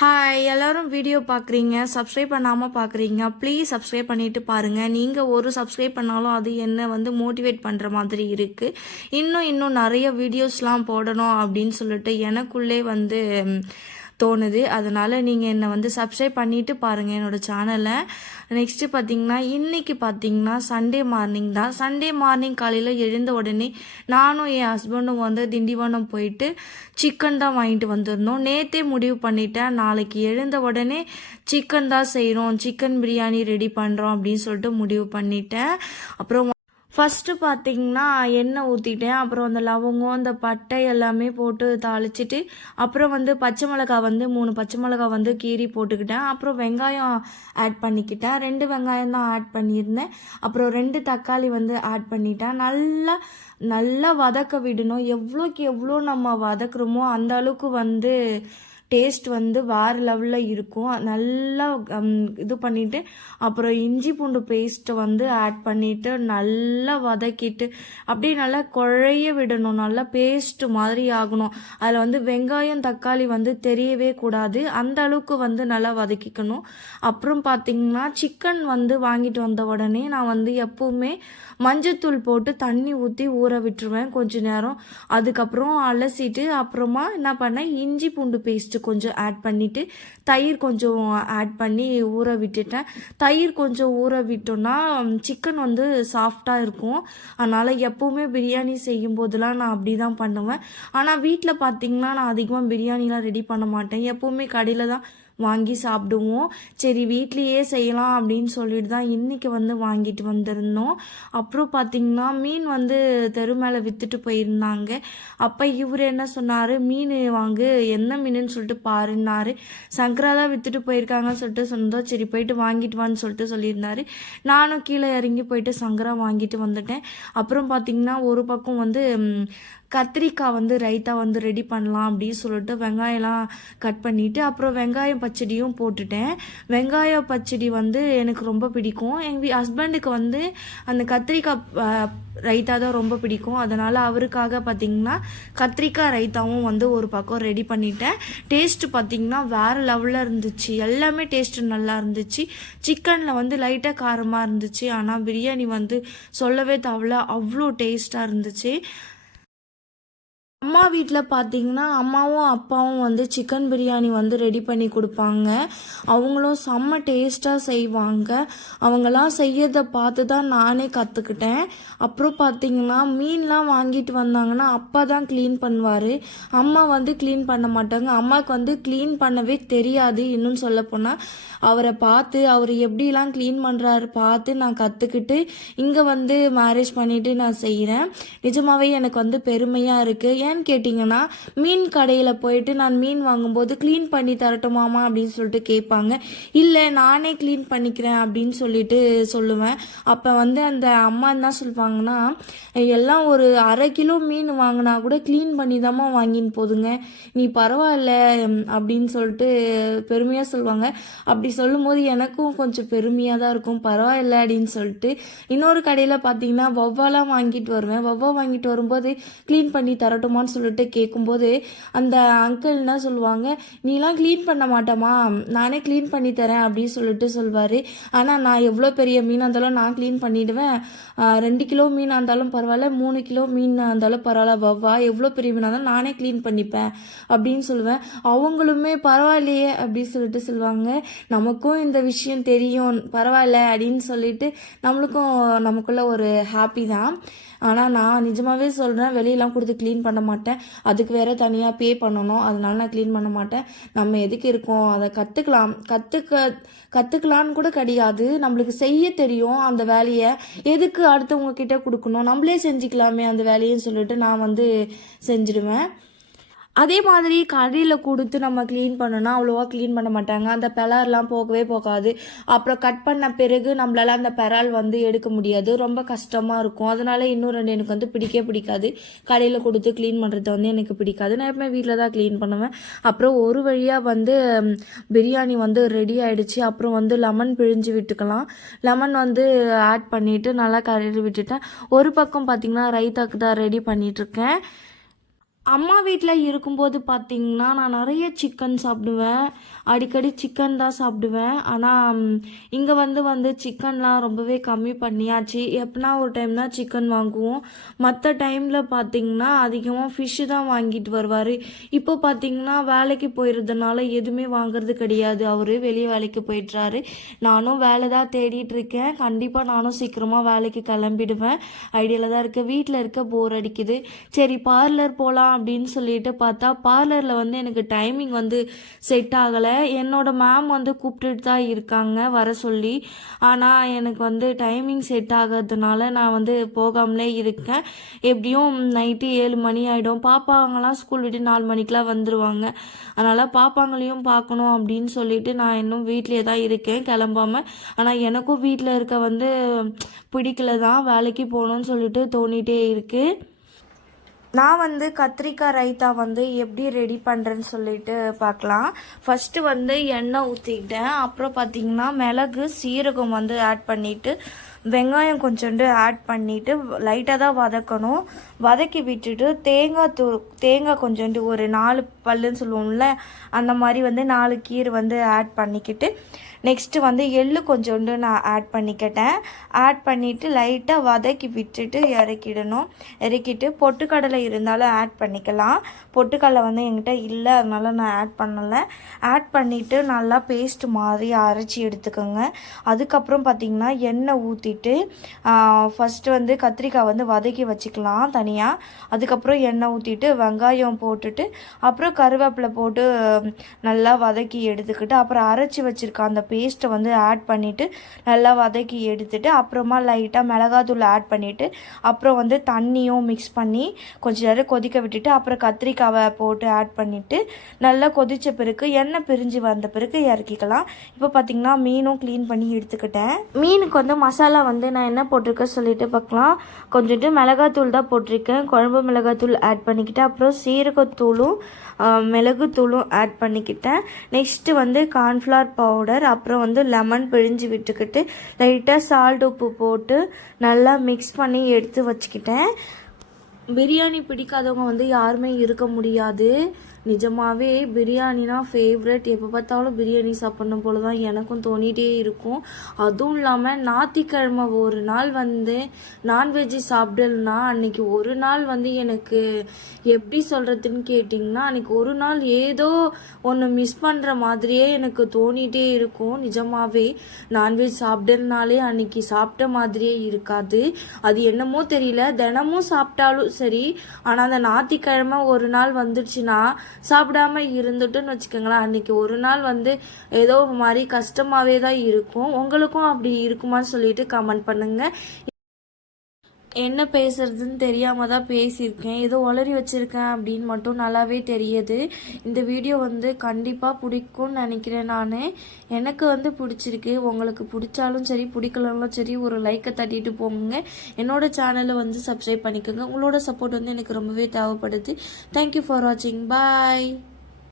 Hi எல்லாரும் video பார்க்குறீங்க, subscribe பண்ணாமல் பார்க்குறீங்க. ப்ளீஸ் சப்ஸ்கிரைப் பண்ணிவிட்டு பாருங்கள். நீங்கள் ஒரு சப்ஸ்கிரைப் பண்ணாலும் அது என்னை மோட்டிவேட் பண்ணுற மாதிரி இருக்குது. இன்னும் நிறைய வீடியோஸ்லாம் போடணும் அப்படின்னு சொல்லிட்டு எனக்குள்ளே தோணுது. அதனால் நீங்கள் என்னை சப்ஸ்கிரைப் பண்ணிவிட்டு பாருங்கள் என்னோடய சேனலை. நெக்ஸ்ட்டு பார்த்திங்கன்னா இன்றைக்கி பார்த்திங்கன்னா சண்டே மார்னிங் தான். சண்டே மார்னிங் காலையில் எழுந்த உடனே நானும் என் ஹஸ்பண்டும் திண்டிவனம் போயிட்டு சிக்கன் தான் வாங்கிட்டு வந்திருந்தோம். நேற்றே முடிவு பண்ணிட்டேன், நாளைக்கு எழுந்த உடனே சிக்கன் தான் செய்கிறோம், சிக்கன் பிரியாணி ரெடி பண்ணுறோம் அப்படின்னு சொல்லிட்டு முடிவு பண்ணிட்டேன். அப்புறம் ஃபஸ்ட்டு பார்த்திங்கன்னா எண்ணெய் ஊற்றிட்டேன். அப்புறம் அந்த லவங்கம் அந்த பட்டை எல்லாமே போட்டு தாளிச்சிட்டு அப்புறம் பச்சை மிளகா 3 பச்சை மிளகா கீறி போட்டுக்கிட்டேன். அப்புறம் வெங்காயம் ஆட் பண்ணிக்கிட்டேன். 2 வெங்காயம் தான் ஆட் பண்ணியிருந்தேன். அப்புறம் 2 தக்காளி ஆட் பண்ணிட்டேன். நல்லா வதக்க விடணும். எவ்வளோக்கு எவ்வளோ நம்ம வதக்குறோமோ அந்த அளவுக்கு டேஸ்ட் வேறு லெவலில் இருக்கும். நல்லா இது பண்ணிவிட்டு அப்புறம் இஞ்சி பூண்டு பேஸ்ட்டை ஆட் பண்ணிவிட்டு நல்லா வதக்கிட்டு அப்படியே நல்லா குழைய விடணும். நல்லா பேஸ்ட் மாதிரி ஆகணும். அதில் வெங்காயம் தக்காளி தெரியவே கூடாது. அந்த அளவுக்கு நல்லா வதக்கிக்கணும். அப்புறம் பார்த்திங்கன்னா சிக்கன் வாங்கிட்டு வந்த உடனே நான் எப்பவுமே மஞ்சத்தூள் போட்டு தண்ணி ஊற்றி ஊற விட்டுருவேன் கொஞ்ச நேரம். அதுக்கப்புறம் அலசிட்டு அப்புறமா என்ன பண்ணேன், இஞ்சி பூண்டு பேஸ்ட்டு கொஞ்சம் ஆட் பண்ணிவிட்டு தயிர் கொஞ்சம் ஆட் பண்ணி ஊற விட்டுட்டேன். தயிர் கொஞ்சம் ஊற விட்டோன்னா சிக்கன் சாஃப்டாக இருக்கும். அதனால் எப்போவுமே பிரியாணி செய்யும் போதெல்லாம் நான் அப்படி தான் பண்ணுவேன். ஆனால் வீட்டில் பார்த்திங்கன்னா நான் அதிகமாக பிரியாணிலாம் ரெடி பண்ண மாட்டேன். எப்போவுமே கடையில் தான் வாங்கி சாப்பிடுவோம். சரி வீட்லேயே செய்யலாம் அப்படின்னு சொல்லிட்டு தான் இன்றைக்கி வாங்கிட்டு வந்திருந்தோம். அப்புறம் பார்த்திங்கன்னா மீன் தெரு மேலே விற்றுட்டு போயிருந்தாங்க. அப்போ இவர் என்ன சொன்னார், மீன் வாங்கு, என்ன மீனுன்னு சொல்லிட்டு பாருன்னாரு. சங்கரா தான் விற்றுட்டு போயிருக்காங்கன்னு சொல்லிட்டு சொன்னதோ, சரி போயிட்டு வாங்கிட்டு வான்னு சொல்லிட்டு சொல்லியிருந்தாரு. நானும் கீழே இறங்கி போயிட்டு சங்கரா வாங்கிட்டு வந்துட்டேன். அப்புறம் பார்த்திங்கன்னா ஒரு பக்கம் கத்திரிக்காய் ரைத்தா ரெடி பண்ணலாம் அப்படின்னு சொல்லிட்டு வெங்காயம்லாம் கட் பண்ணிவிட்டு அப்புறம் வெங்காயம் பச்சடியும் போட்டுட்டேன். வெங்காய பச்சடி எனக்கு ரொம்ப பிடிக்கும். எங்கள் ஹஸ்பண்டுக்கு அந்த கத்திரிக்காய் ரைத்தா தான் ரொம்ப பிடிக்கும். அதனால் அவருக்காக பார்த்திங்கன்னா கத்திரிக்காய் ரைத்தாவும் ஒரு பக்கம் ரெடி பண்ணிட்டேன். டேஸ்ட்டு பார்த்திங்கன்னா வேறு லெவலில் இருந்துச்சு. எல்லாமே டேஸ்ட்டு நல்லா இருந்துச்சு. சிக்கனில் லைட்டாக காரமாக இருந்துச்சு. ஆனால் பிரியாணி சொல்லவே தேவையில்ல, அவ்வளோ டேஸ்ட்டாக இருந்துச்சு. அம்மா வீட்டில் பார்த்திங்கன்னா அம்மாவும் அப்பாவும் சிக்கன் பிரியாணி ரெடி பண்ணி கொடுப்பாங்க. அவங்களும் செம்ம டேஸ்ட்டாக செய்வாங்க. அவங்களாம் செய்யறதை பார்த்து தான் நானே கற்றுக்கிட்டேன். அப்புறம் பார்த்திங்கன்னா மீன்லாம் வாங்கிட்டு வந்தாங்கன்னா அப்பா தான் க்ளீன் பண்ணுவார். அம்மா க்ளீன் பண்ண மாட்டாங்க. அம்மாவுக்கு க்ளீன் பண்ணவே தெரியாது. இன்னும் சொல்லப்போனால் அவரை பார்த்து அவர் எப்படிலாம் க்ளீன் பண்ணுறாரு பார்த்து நான் கற்றுக்கிட்டு இங்கே மேரேஜ் பண்ணிவிட்டு நான் செய்கிறேன். நிஜமாகவே எனக்கு பெருமையாக இருக்குது. ஏன்னு கேட்டிங்கன்னா மீன் கடையில் போயிட்டு நான் மீன் வாங்கும்போது க்ளீன் பண்ணி தரட்டுமாமா அப்படின்னு சொல்லிட்டு கேட்பாங்க. இல்லை நானே க்ளீன் பண்ணிக்கிறேன் அப்படின்னு சொல்லிட்டு சொல்லுவேன். அப்போ அந்த அம்மா என்ன சொல்லுவாங்கன்னா, எல்லாம் ஒரு அரை கிலோ மீன் வாங்கினா கூட க்ளீன் பண்ணி தாம்மா வாங்கின்னு போதுங்க, நீ பரவாயில்ல அப்படின்னு சொல்லிட்டு பெருமையாக சொல்லுவாங்க. அப்படி சொல்லும் போது எனக்கும் கொஞ்சம் பெருமையாக தான் இருக்கும். பரவாயில்ல அப்படின்னு சொல்லிட்டு இன்னொரு கடையில் பார்த்தீங்கன்னா வவ்வாலாம் வாங்கிட்டு வருவேன். வவ்வா வாங்கிட்டு வரும்போது க்ளீன் பண்ணி தரட்டுமான்னு சொல்லிட்டு கேட்கும்போது அந்த அங்கிள் என்ன சொல்லுவாங்க, நீலாம் க்ளீன் பண்ண மாட்டேமா, நானே க்ளீன் பண்ணி தரேன் அப்படின்னு சொல்லிட்டு சொல்வார். ஆனால் நான் எவ்வளோ பெரிய மீனாக இருந்தாலும் நான் க்ளீன் பண்ணிவிடுவேன். 2 கிலோ மீனாக இருந்தாலும் பரவாயில்ல, 3 கிலோ மீனாக இருந்தாலும் பரவாயில்ல, வவ்வா எவ்வளோ பெரிய மீனாக இருந்தாலும் நானே க்ளீன் பண்ணிப்பேன் அப்படின்னு சொல்லுவேன். அவங்களுமே பரவாயில்லையே அப்படின்னு சொல்லிட்டு சொல்லுவாங்க. நமக்கும் இந்த விஷயம் தெரியும், பரவாயில்ல அப்படின்னு சொல்லிட்டு நமக்குள்ள ஒரு ஹாப்பி தான். ஆனால் நான் நிஜமாகவே சொல்கிறேன், வெளியெல்லாம் கொடுத்து க்ளீன் பண்ண மாட்டேன். அதுக்கு வேறு தனியாக பே பண்ணணும். அதனால நான் க்ளீன் பண்ண மாட்டேன். நம்ம எதுக்கு இருக்கோம், அதை கற்றுக்கலான்னு கூட கிடையாது. நம்மளுக்கு செய்ய தெரியும் அந்த வேலையை, எதுக்கு அடுத்தவங்க கிட்டே கொடுக்கணும், நம்மளே செஞ்சுக்கலாமே அந்த வேலைன்னு சொல்லிட்டு நான் செஞ்சிடுவேன். அதே மாதிரி கடையில் கொடுத்து நம்ம க்ளீன் பண்ணோன்னா அவ்வளோவா க்ளீன் பண்ண மாட்டாங்க. அந்த பெறால்லாம் போகவே போகாது. அப்புறம் கட் பண்ண பிறகு நம்மளால் அந்த பெறால் எடுக்க முடியாது, ரொம்ப கஷ்டமாக இருக்கும். அதனால இன்னும் 2 எனக்கு பிடிக்காது. கடையில் கொடுத்து க்ளீன் பண்ணுறது எனக்கு பிடிக்காது. நான் எப்பவுமே வீட்டில் தான் க்ளீன் பண்ணுவேன். அப்புறம் ஒரு வழியாக பிரியாணி ரெடி ஆகிடுச்சு. அப்புறம் லெமன் பிழிஞ்சு விட்டுக்கலாம். லெமன் ஆட் பண்ணிவிட்டு நல்லா கழுவி விட்டுட்டேன். ஒரு பக்கம் பார்த்திங்கன்னா ரைத்தாக்கு தான் ரெடி பண்ணிகிட்ருக்கேன். அம்மா வீட்டில் இருக்கும்போது பார்த்தீங்கன்னா நான் நிறைய சிக்கன் சாப்பிடுவேன், அடிக்கடி சிக்கன் தான் சாப்பிடுவேன். ஆனால் இங்கே வந்து சிக்கன்லாம் ரொம்பவே கம்மி பண்ணியாச்சு. எப்பனா ஒரு டைம் தான் சிக்கன் வாங்குவோம். மற்ற டைமில் பார்த்தீங்கன்னா அதிகமாக ஃபிஷ்ஷு தான் வாங்கிட்டு வருவார். இப்போ பார்த்தீங்கன்னா வேலைக்கு போயிடுறதுனால எதுவுமே வாங்குறது கிடையாது. அவர் வெளியே வேலைக்கு போயிட்டுறாரு. நானும் வேலை தான் தேடிட்டு இருக்கேன். கண்டிப்பாக நானும் சீக்கிரமாக வேலைக்கு கிளம்பிடுவேன் ஐடியாவில் தான் இருக்கேன். வீட்டில் இருக்க போர் அடிக்குது. சரி பார்லர் போகலாம் அப்படின்னு சொல்லிட்டு பார்த்தா பார்லரில் வந்து எனக்கு டைமிங் வந்து செட் ஆகலை. என்னோட மேம் வந்து கூப்பிட்டுட்டு தான் இருக்காங்க வர சொல்லி. ஆனால் எனக்கு வந்து டைமிங் செட் ஆகிறதுனால நான் வந்து போகாமலே இருக்கேன். எப்படியும் நைட்டு 7 மணி ஆகிடும். பாப்பாங்கலாம் ஸ்கூல் விட்டு 4 மணிக்கெலாம் வந்துடுவாங்க. அதனால் பாப்பாங்களையும் பார்க்கணும் அப்படின்னு சொல்லிட்டு நான் இன்னும் வீட்லேயே தான் இருக்கேன் கிளம்பாமல். ஆனால் எனக்கும் வீட்டில் இருக்க வந்து பிடிக்கல தான், வேலைக்கு போகணுன்னு சொல்லிட்டு தோணிகிட்டே இருக்குது. நான் வந்து கத்திரிக்காய் ரைத்தா வந்து எப்படி ரெடி பண்ணுறேன்னு சொல்லிட்டு பார்க்கலாம். ஃபஸ்ட்டு வந்து எண்ணெய் ஊற்றிக்கிட்டேன். அப்புறம் பார்த்திங்கன்னா மிளகு சீரகம் வந்து ஆட் பண்ணிவிட்டு வெங்காயம் கொஞ்சோண்டு ஆட் பண்ணிவிட்டு லைட்டாக தான் வதக்கணும். வதக்கி விட்டுட்டு தேங்காய் கொஞ்சோண்டு ஒரு 4 பல்லுன்னு சொல்லுவோம்ல, அந்த மாதிரி வந்து 4 கீரை வந்து ஆட் பண்ணிக்கிட்டு நெக்ஸ்ட்டு வந்து எள்ளு கொஞ்சோண்டு நான் ஆட் பண்ணிக்கிட்டேன். ஆட் பண்ணிவிட்டு லைட்டாக வதக்கி விட்டுட்டு இறக்கிட்டு பொட்டுக்கடலை இருந்தாலும் ஆட் பண்ணிக்கலாம். பொட்டுக்கடலை வந்து என்கிட்ட இல்லை, அதனால நான் ஆட் பண்ணலை. ஆட் பண்ணிவிட்டு நல்லா பேஸ்ட் மாதிரி அரைச்சி எடுத்துக்கோங்க. அதுக்கப்புறம் பார்த்திங்கன்னா எண்ணெய் ஊற்றிட்டு ஃபஸ்ட்டு வந்து கத்திரிக்காய் வந்து வதக்கி வச்சுக்கலாம் தனியாக. அதுக்கப்புறம் எண்ணெய் ஊற்றிட்டு வெங்காயம் போட்டுட்டு அப்புறம் கருவேப்பிலை போட்டு நல்லா வதக்கி எடுத்துக்கிட்டு அப்புறம் அரைச்சி வச்சுருக்க அந்த பேஸ்ட்டை வந்து ஆட் பண்ணிவிட்டு நல்லா வதக்கி எடுத்துட்டு அப்புறமா லைட்டாக மிளகாத்தூள் ஆட் பண்ணிவிட்டு அப்புறம் வந்து தண்ணியும் மிக்ஸ் பண்ணி கொஞ்சம் நேரம் கொதிக்க விட்டுட்டு அப்புறம் கத்திரிக்காவை போட்டு ஆட் பண்ணிவிட்டு நல்லா கொதித்த பிறகு எண்ணெய் பிரிஞ்சு வந்த பிறகு இறக்கிக்கலாம். இப்போ பார்த்திங்கன்னா மீனும் க்ளீன் பண்ணி எடுத்துக்கிட்டேன். மீனுக்கு வந்து மசாலா வந்து நான் என்ன போட்டிருக்கேன் சொல்லிட்டு பார்க்கலாம். கொஞ்சோண்டு மிளகாத்தூள் தான் போட்டிருக்கேன். குழம்பு மிளகாத்தூள் ஆட் பண்ணிக்கிட்டேன். அப்புறம் சீரகத்தூளும் மிளகுத்தூளும் ஆட் பண்ணிக்கிட்டேன். நெக்ஸ்ட்டு வந்து கார்ன்ஃப்ளவர் பவுடர், அப்புறம் வந்து லெமன் பிழிஞ்சு விட்டுக்கிட்டு லைட்டாக சால்ட் உப்பு போட்டு நல்லா மிக்ஸ் பண்ணி எடுத்து வச்சுக்கிட்டேன். பிரியாணி பிடிக்காதவங்க வந்து யாருமே இருக்க முடியாது. நிஜமாகவே பிரியாணினா ஃபேவரட். எப்போ பார்த்தாலும் பிரியாணி சாப்பிட்ணும் போல தான் எனக்கும் தோணிகிட்டே இருக்கும். அதுவும் இல்லாமல் ஞாயிற்றுக்கிழமை ஒரு நாள் வந்து நான்வெஜ்ஜு சாப்பிடலனா அன்றைக்கி ஒரு நாள் வந்து எனக்கு எப்படி சொல்கிறதுன்னு கேட்டிங்கன்னா அன்றைக்கி ஒரு நாள் ஏதோ ஒன்று மிஸ் பண்ணுற மாதிரியே எனக்கு தோணிகிட்டே இருக்கும். நிஜமாகவே நான்வெஜ் சாப்பிடறதுனாலே அன்றைக்கி சாப்பிட்ட மாதிரியே இருக்காது. அது என்னமோ தெரியல, தினமும் சாப்பிட்டாலும் சரி. ஆனால் அந்த ஞாயிற்றுக்கிழமை ஒரு நாள் வந்துடுச்சுன்னா சாப்பிடாம இருந்துட்டுன்னு வச்சுக்கோங்களேன், அன்றைக்கி ஒரு நாள் வந்து ஏதோ மாதிரி கஷ்டமாகவே தான் இருக்கும். உங்களுக்கும் அப்படி இருக்குமான்னு சொல்லிட்டு கமெண்ட் பண்ணுங்கள். என்ன பேசுறதுன்னு தெரியாமல் தான் பேசியிருக்கேன். ஏதோ உளறி வச்சுருக்கேன் அப்படின்னு மட்டும் நல்லாவே தெரியுது. இந்த வீடியோ வந்து கண்டிப்பாக பிடிக்கும்னு நினைக்கிறேன் நான். எனக்கு வந்து பிடிச்சிருக்கு. உங்களுக்கு பிடிச்சாலும் சரி பிடிக்கலனாலும் சரி ஒரு லைக்கை தட்டிட்டு போங்க. என்னோடய சேனலை வந்து சப்ஸ்கிரைப் பண்ணிக்கோங்க. உங்களோட சப்போர்ட் வந்து எனக்கு ரொம்பவே தேவைப்படுது. தேங்க்யூ ஃபார் வாட்சிங். பாய்.